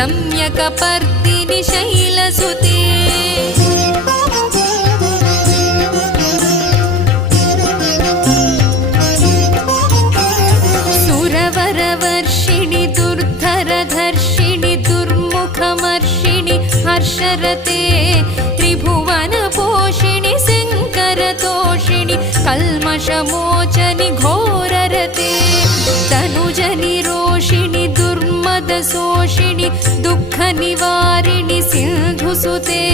रम्यकपर्दिनि शैलसुते सुरवरवर्षिणि दुर्धरधर्षिणि दुर्मुखमर्षिणि हर्षरते त्रिभुवनपोषिणि शङ्करतोषिणि कल्मषमोचनि घोररते तनुजनिरोषिणि दुर्मदशोषिणि दुःखनिवारिणि सिन्धुसुते